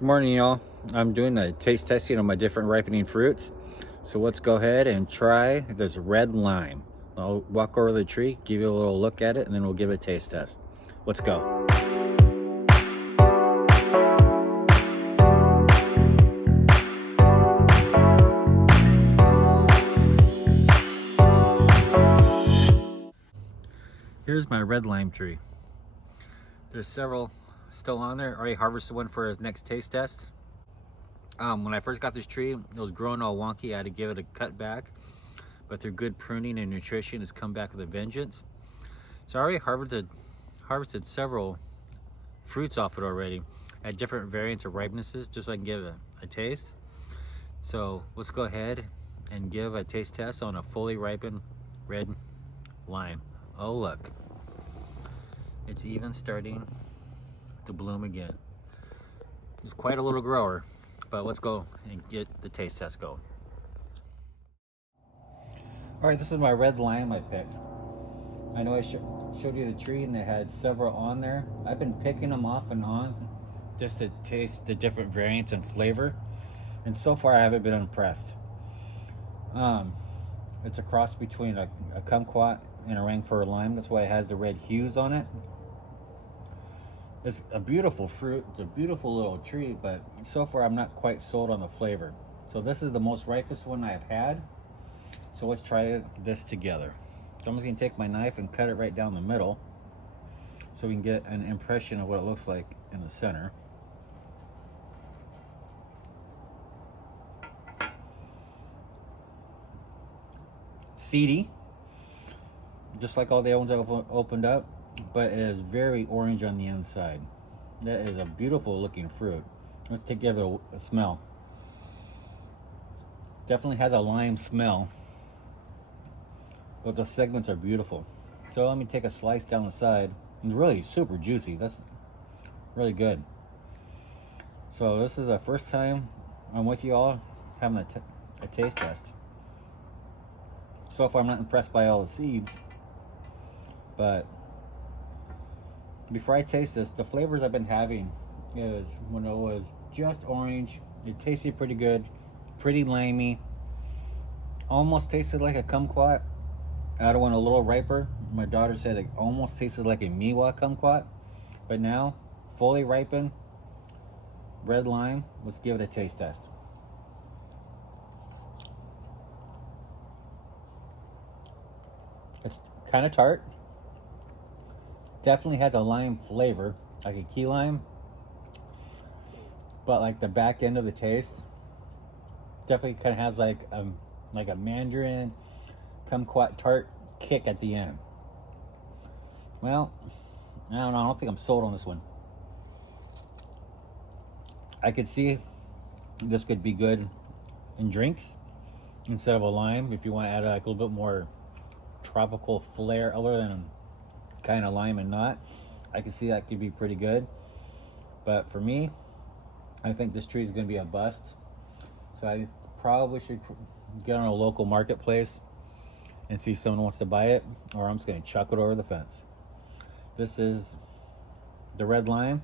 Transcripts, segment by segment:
Good morning, y'all. I'm doing a taste testing on my different ripening fruits. So let's go ahead and try this red lime. I'll walk over the tree, give you a little look at it, and then we'll give it a taste test. Let's go. Here's my red lime tree. There's several still on there. Already harvested one for his next taste test. When I first got this tree, it was growing all wonky. I had to give it a cut back, but through good pruning and nutrition, it's come back with a vengeance. So I already harvested several fruits off it already at different variants of ripenesses, just so I can give it a taste. So let's go ahead and give a taste test on a fully ripened red lime. Oh look, it's even starting to bloom again. It's quite a little grower, but let's go and get the taste test going. All right, this is my red lime I picked. I know I showed you the tree and it had several on there. I've been picking them off and on just to taste the different variants and flavor. And so far I haven't been impressed. It's a cross between a kumquat and a Rangpur lime. That's why it has the red hues on it. It's a beautiful fruit. It's a beautiful little tree, but so far I'm not quite sold on the flavor. So this is the most ripest one I've had. So let's try this together. So I'm just gonna take my knife and cut it right down the middle so we can get an impression of what it looks like in the center. Seedy, just like all the other ones I've opened up, but it is very orange on the inside. That is a beautiful looking fruit. Let's give it a smell. Definitely has a lime smell, but the segments are beautiful. So let me take a slice down the side. It's really super juicy. That's really good. So this is the first time I'm with you all having a taste test. So far I'm not impressed by all the seeds, but before I taste this, the flavors I've been having is when it was just orange, it tasted pretty good, pretty limey, almost tasted like a kumquat. I had one a little riper. My daughter said it almost tasted like a Miwa kumquat, but now fully ripened red lime. Let's give it a taste test. It's kind of tart. Definitely has a lime flavor, like a key lime, but like the back end of the taste definitely kind of has like a mandarin kumquat tart kick at the end. Well, I don't know. I don't think I'm sold on this one. I could see this could be good in drinks instead of a lime if you want to add like a little bit more tropical flair other than kind of lime and not. I can see that could be pretty good, but for me, I think this tree is going to be a bust. So I probably should get on a local marketplace and see if someone wants to buy it, or I'm just going to chuck it over the fence. This is the red lime.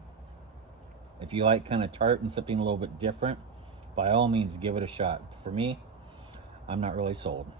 If you like kind of tart and something a little bit different, by all means give it a shot. For me, I'm not really sold.